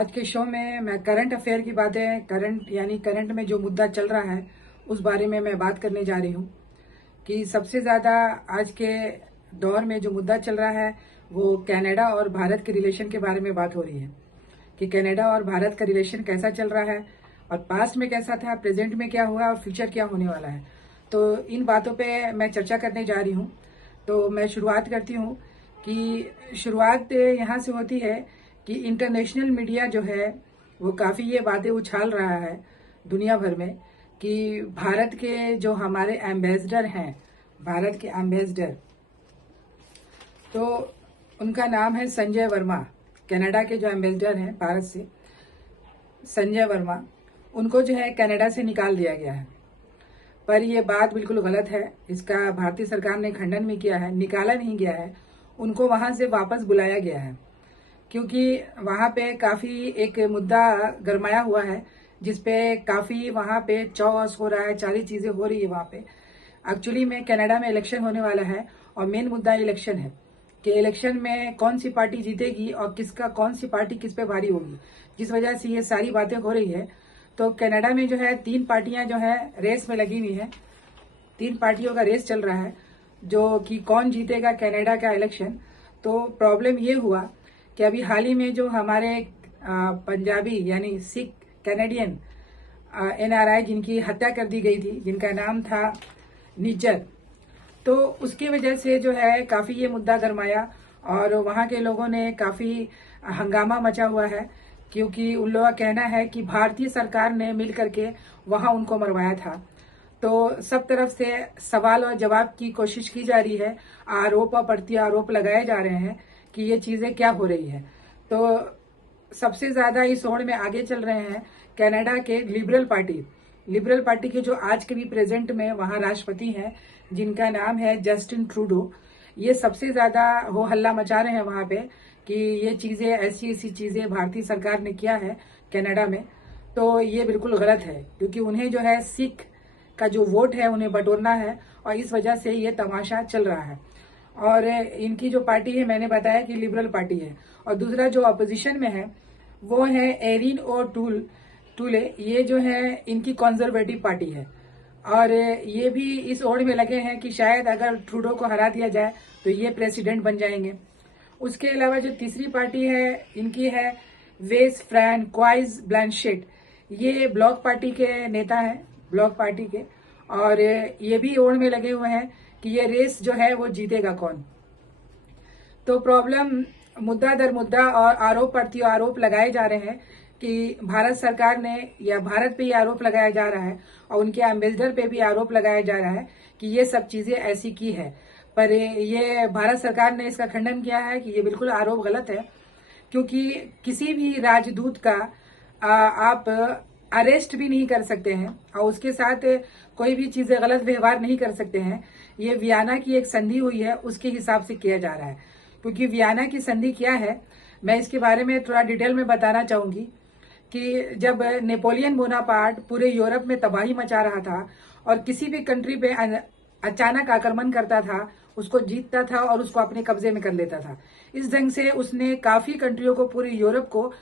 आज के शो में मैं करंट अफेयर की बातें करंट में जो मुद्दा चल रहा है उस बारे में मैं बात करने जा रही हूँ कि सबसे ज़्यादा आज के दौर में जो मुद्दा चल रहा है वो कनाडा और भारत के रिलेशन के बारे में बात हो रही है कि कनाडा और भारत का रिलेशन कैसा चल रहा है और पास्ट में कैसा था, प्रेजेंट में क्या हुआ और फ्यूचर क्या होने वाला है। तो इन बातों पे मैं चर्चा करने जा रही हूँ। तो मैं शुरुआत करती हूँ कि शुरुआत यहाँ से होती है कि इंटरनेशनल मीडिया जो है वो काफ़ी ये बातें उछाल रहा है दुनिया भर में कि भारत के जो हमारे एम्बेसडर हैं, भारत के एम्बेसडर, तो उनका नाम है संजय वर्मा। कनाडा के जो एम्बेसडर हैं भारत से, संजय वर्मा, उनको जो है कनाडा से निकाल दिया गया है। पर ये बात बिल्कुल गलत है। इसका भारतीय सरकार ने खंडन भी किया है। निकाला नहीं गया है, उनको वहां से वापस बुलाया गया है क्योंकि वहां पे काफी एक मुद्दा गरमाया हुआ है जिसपे काफी वहां पे चौस हो रहा है, सारी चीजें हो रही है वहां पे। एक्चुअली में कनाडा में इलेक्शन होने वाला है और मेन मुद्दा इलेक्शन है कि इलेक्शन में कौन सी पार्टी जीतेगी और कौन सी पार्टी किस पे भारी होगी, जिस वजह से ये सारी बातें हो रही है। तो कनाडा में जो है 3 पार्टियां जो है रेस में लगी हुई है। 3 पार्टियों का रेस चल रहा है जो कि कौन जीतेगा कनाडा का इलेक्शन। तो प्रॉब्लम ये हुआ कि अभी हाल ही में जो हमारे पंजाबी यानी सिख कैनेडियन NRI जिनकी हत्या कर दी गई थी, जिनका नाम था निज्जर, तो उसकी वजह से जो है काफी ये मुद्दा गरमाया और वहां के लोगों ने काफी हंगामा मचा हुआ है क्योंकि उन लोगों का कहना है कि भारतीय सरकार ने मिल करके वहां उनको मरवाया था। तो सब तरफ से सवाल और जवाब की कोशिश की जा रही है, आरोप और प्रति आरोप लगाए जा रहे हैं कि ये चीजें क्या हो रही है। तो सबसे ज्यादा इस होड़ में आगे चल रहे हैं कनाडा के लिबरल पार्टी के जो आज के भी प्रेजेंट में वहां राष्ट्रपति हैं, जिनका नाम है जस्टिन ट्रूडो। ये सबसे ज्यादा हो हल्ला मचा रहे हैं वहां पे कि ये चीजें ऐसी चीजें भारतीय सरकार ने किया है कनाडा में। तो ये बिल्कुल गलत है क्योंकि उन्हें जो है सिख का जो वोट है उन्हें बटोरना है और इस वजह से ये तमाशा चल रहा है। और इनकी जो पार्टी है, मैंने बताया कि लिबरल पार्टी है, और दूसरा जो अपोजिशन में है वो है एरिन और टूले। ये जो है इनकी कंजर्वेटिव पार्टी है और ये भी इस ओर में लगे हैं कि शायद अगर ट्रूडो को हरा दिया जाए तो ये प्रेसिडेंट बन जाएंगे। उसके अलावा जो तीसरी पार्टी है इनकी है वेस फ्रैन क्वाइज ब्लैंशेट। ये ब्लॉक पार्टी के नेता हैं, ब्लॉक पार्टी के, और ये भी ओर में लगे हुए हैं कि ये रेस जो है वो जीतेगा कौन। तो प्रॉब्लम मुद्दा दर मुद्दा और आरोप प्रति आरोप लगाए जा रहे हैं कि भारत सरकार ने या भारत पे ये आरोप लगाया जा रहा है और उनके एम्बेसडर पे भी आरोप लगाया जा रहा है कि ये सब चीजें ऐसी की है। पर ये भारत सरकार ने इसका खंडन किया है कि ये बिल्कुल आरोप गलत है क्योंकि किसी भी राजदूत का आप अरेस्ट भी नहीं कर सकते हैं और उसके साथ कोई भी चीजें गलत व्यवहार नहीं कर सकते हैं। ये वियना की एक संधि हुई है उसके हिसाब से किया जा रहा है क्योंकि वियना की संधि क्या है, मैं इसके बारे में थोड़ा डिटेल में बताना चाहूंगी कि जब नेपोलियन बोनापार्ट पूरे यूरोप में तबाही मचा रहा था और किसी भी कंट्री पे अचानक आक्रमण करता था, उसको जीतता था और उसको अपने कब्जे में कर लेता था। इस ढंग से उसने काफी कंट्रियों को, पूरे यूरोप को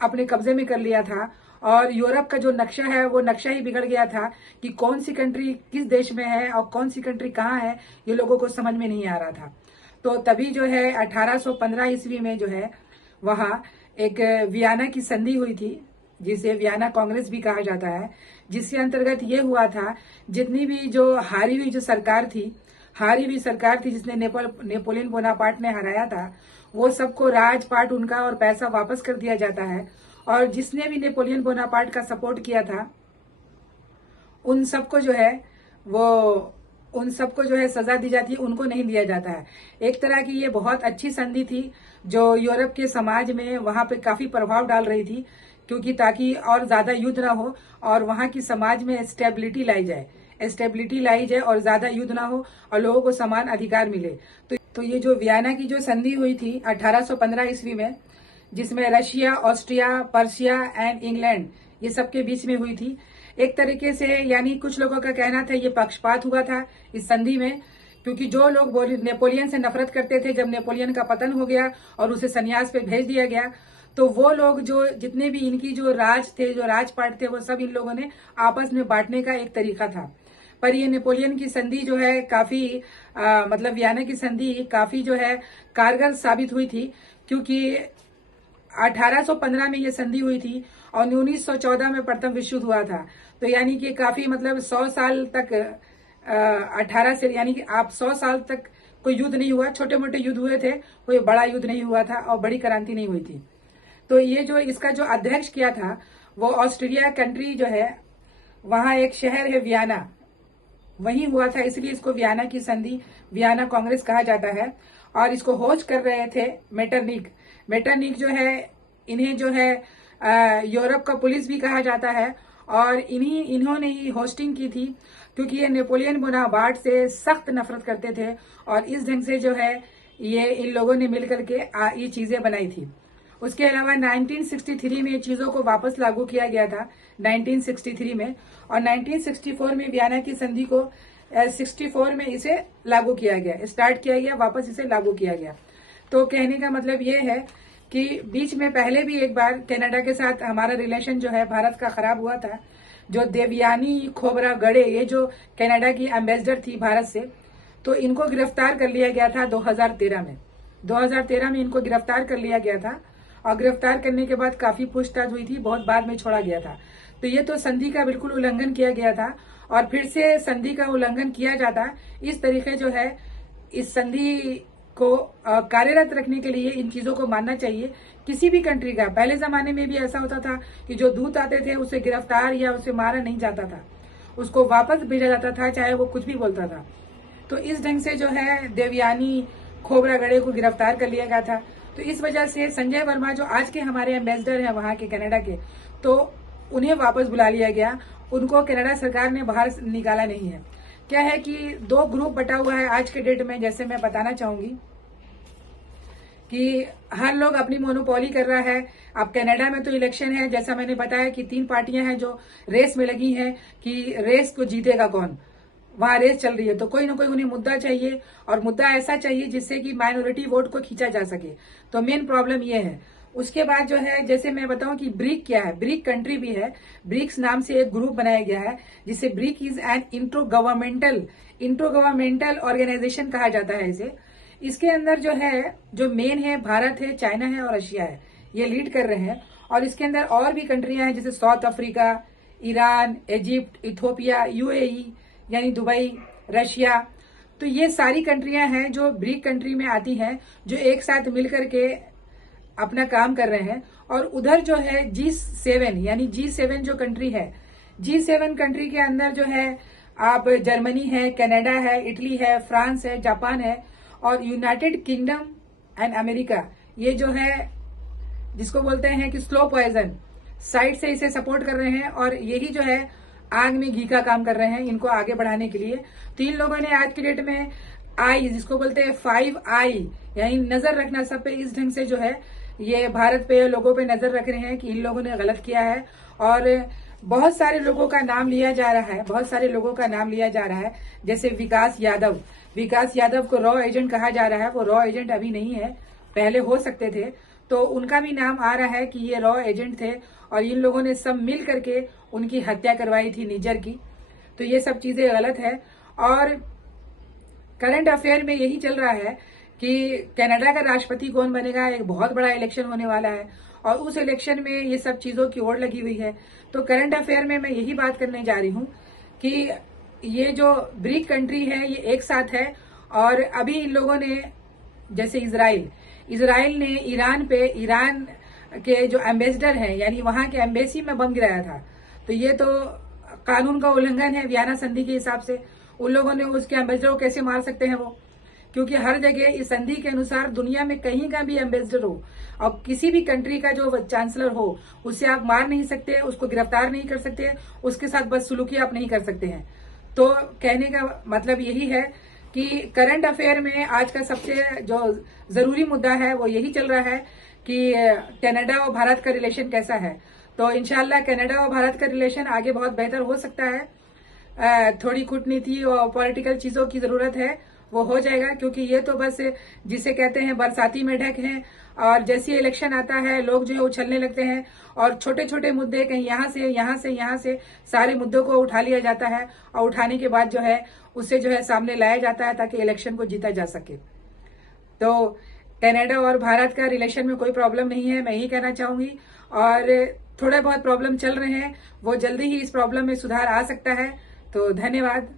अपने कब्जे में कर लिया था और यूरोप का जो नक्शा है वो नक्शा ही बिगड़ गया था कि कौन सी कंट्री किस देश में है और कौन सी कंट्री कहाँ है, ये लोगों को समझ में नहीं आ रहा था। तो तभी जो है 1815 ईस्वी में जो है वहां एक वियना की संधि हुई थी जिसे वियना कांग्रेस भी कहा जाता है, जिसके अंतर्गत ये हुआ था जितनी भी जो हारी हुई सरकार थी जिसने नेपोलियन बोनापार्ट ने हराया था, वो सबको राजपाट उनका और पैसा वापस कर दिया जाता है और जिसने भी नेपोलियन बोनापार्ट का सपोर्ट किया था उन सबको जो है सजा दी जाती है, उनको नहीं दिया जाता है। एक तरह की ये बहुत अच्छी संधि थी जो यूरोप के समाज में वहां पे काफी प्रभाव डाल रही थी क्योंकि ताकि और ज्यादा युद्ध ना हो और वहां की समाज में स्टेबिलिटी लाई जाए और ज्यादा युद्ध ना हो और लोगों को समान अधिकार मिले। तो ये जो वियना की जो संधि हुई थी 1815 ईस्वी में, जिसमें Russia, Austria, Persia and England ये सबके बीच में हुई थी, एक तरीके से यानी कुछ लोगों का कहना था ये पक्षपात हुआ था इस संधि में क्योंकि जो लोग नेपोलियन से नफरत करते थे, जब नेपोलियन का पतन हो गया और उसे संन्यास पे भेज दिया गया, तो वो लोग जो जितने भी इनकी जो राज थे, जो राजपाट थे, वो सब इन लोगों ने आपस में बांटने का एक तरीका था। पर ये नेपोलियन की संधि जो है काफी मतलब वियना की संधि काफी जो है कारगर साबित हुई थी, क्योंकि 1815 में ये संधि हुई थी और 1914 में प्रथम विश्व युद्ध हुआ था। तो यानी कि काफी मतलब 100 साल तक 18 से यानी कि आप 100 साल तक कोई युद्ध नहीं हुआ। छोटे मोटे युद्ध हुए थे, कोई बड़ा युद्ध नहीं हुआ था और बड़ी क्रांति नहीं हुई थी। तो ये जो इसका जो अध्यक्ष किया था वो ऑस्ट्रिया कंट्री जो है, वहां एक शहर है वियना, वही हुआ था, इसलिए इसको वियना की संधि, वियना कांग्रेस कहा जाता है। और इसको होस्ट कर रहे थे मेटरनिक। मेटरनिक जो है, इन्हें जो है यूरोप का पुलिस भी कहा जाता है और इन्होंने ही होस्टिंग की थी, क्योंकि ये नेपोलियन बोनापार्ट से सख्त नफरत करते थे और इस ढंग से जो है ये इन लोगों ने मिलकर के ये चीजें बनाई थी। उसके अलावा 1963 में ये चीजों को वापस लागू किया गया था 1963 में, और 1964 में वियना की संधि को 64 में इसे लागू किया गया, स्टार्ट किया गया, वापस इसे लागू किया गया। तो कहने का मतलब ये है कि बीच में पहले भी एक बार कनाडा के साथ हमारा रिलेशन जो है भारत का खराब हुआ था। जो देवयानी खोबरा गड़े, ये जो कनाडा की एम्बेसडर थी भारत से, तो इनको गिरफ्तार कर लिया गया था 2013 में। 2013 में इनको गिरफ्तार कर लिया गया था और गिरफ्तार करने के बाद काफी पूछताछ हुई थी, बहुत बाद में छोड़ा गया था। तो ये तो संधि का बिल्कुल उल्लंघन किया गया था और फिर से संधि का उल्लंघन किया जाता। इस तरीके जो है इस संधि को कार्यरत रखने के लिए इन चीजों को मानना चाहिए किसी भी कंट्री का। पहले जमाने में भी ऐसा होता था कि जो दूत आते थे उसे गिरफ्तार या उसे मारा नहीं जाता था, उसको वापस भेजा जाता था, चाहे वो कुछ भी बोलता था। तो इस ढंग से जो है देवयानी खोबरागड़े को गिरफ्तार कर लिया गया था। तो इस वजह से संजय वर्मा जो आज के हमारे एम्बेसडर हैं वहां के कनाडा के, तो उन्हें वापस बुला लिया गया। उनको कनाडा सरकार ने बाहर निकाला नहीं है। क्या है कि दो ग्रुप बटा हुआ है आज के डेट में। जैसे मैं बताना चाहूंगी कि हर लोग अपनी मोनोपोली कर रहा है। अब कनाडा में तो इलेक्शन है, जैसा मैंने बताया कि 3 पार्टियां हैं जो रेस में लगी हैं कि रेस को जीतेगा कौन। वहां रेस चल रही है, तो कोई ना कोई उन्हें मुद्दा चाहिए और मुद्दा ऐसा चाहिए जिससे कि माइनॉरिटी वोट को खींचा जा सके। तो मेन प्रॉब्लम ये है। उसके बाद जो है, जैसे मैं बताऊं कि ब्रिक क्या है, ब्रिक कंट्री भी है। ब्रिक्स नाम से एक ग्रुप बनाया गया है जिसे BRIC is an intergovernmental organisation कहा जाता है इसे। इसके अंदर जो है, जो मेन है, भारत है, चाइना है और रशिया है, ये लीड कर रहे हैं। और इसके अंदर और भी कंट्रियां हैं जैसे south Africa, Iran, Egypt, Ethiopia, UAE यानी दुबई, रशिया। तो ये सारी कंट्रियां हैं जो ब्रिक कंट्री में आती हैं, जो एक साथ मिलकर के अपना काम कर रहे हैं। और उधर जो है G7 यानी G7 जो कंट्री है, G7 कंट्री के अंदर जो है आप जर्मनी है, कनाडा है, इटली है, फ्रांस है, जापान है और यूनाइटेड किंगडम एंड अमेरिका। ये जो है जिसको बोलते हैं कि स्लो पॉइजन साइड से इसे सपोर्ट कर रहे हैं और यही जो है आग में घी का काम कर रहे हैं इनको आगे बढ़ाने के लिए। तो इन लोगों ने आज की डेट में आई, जिसको बोलते हैं 5I यानी नजर रखना सब पे, इस ढंग से जो है ये भारत पे लोगों पे नजर रख रहे हैं कि इन लोगों ने गलत किया है। और बहुत सारे लोगों का नाम लिया जा रहा है, बहुत सारे लोगों का नाम लिया जा रहा है। जैसे विकास यादव को रॉ एजेंट कहा जा रहा है। वो रॉ एजेंट अभी नहीं है, पहले हो सकते थे। तो उनका भी नाम आ रहा है कि ये रॉ एजेंट थे और इन लोगों ने सब मिल करके उनकी हत्या करवाई थी निजर की। तो ये सब चीजें गलत है। और करंट अफेयर में यही चल रहा है कि कनाडा का राष्ट्रपति कौन बनेगा, एक बहुत बड़ा इलेक्शन होने वाला है और उस इलेक्शन में ये सब चीजों की ओर लगी हुई है। तो करंट अफेयर में मैं यही बात करने जा रही हूँ कि ये जो ब्रिक कंट्री है ये एक साथ है। और अभी इन लोगों ने, जैसे इजराइल ने ईरान के जो एम्बेसडर हैं यानी वहां के एम्बेसी में बम गिराया था। तो ये तो कानून का उल्लंघन है वियना संधि के हिसाब से। उन लोगों ने उसके एम्बेसडर को कैसे मार सकते हैं वो, क्योंकि हर जगह इस संधि के अनुसार दुनिया में कहीं का भी एम्बेसडर हो और किसी भी कंट्री का जो चांसलर हो, उसे आप मार नहीं सकते, उसको गिरफ्तार नहीं कर सकते, उसके साथ बदसलूकी आप नहीं कर सकते हैं। तो कहने का मतलब यही है कि करंट अफेयर में आज का सबसे जो जरूरी मुद्दा है वो यही चल रहा है कि कनाडा और भारत का रिलेशन कैसा है। तो इंशाल्लाह कनाडा और भारत का रिलेशन आगे बहुत बेहतर हो सकता है। थोड़ी कूटनीति और पॉलिटिकल चीजों की जरूरत है वो हो जाएगा, क्योंकि ये तो बस जिसे कहते हैं बरसाती मेंढक हैं। और जैसे ही इलेक्शन आता है लोग जो है उछलने लगते हैं और छोटे छोटे मुद्दे कहीं यहाँ से सारे मुद्दों को उठा लिया जाता है और उठाने के बाद जो है उससे जो है सामने लाया जाता है ताकि इलेक्शन को जीता जा सके। तो कनाडा और भारत का रिलेशन में कोई प्रॉब्लम नहीं है, मैं यही कहना चाहूंगी। और थोड़े बहुत प्रॉब्लम चल रहे हैं, वो जल्दी ही इस प्रॉब्लम में सुधार आ सकता है। तो धन्यवाद।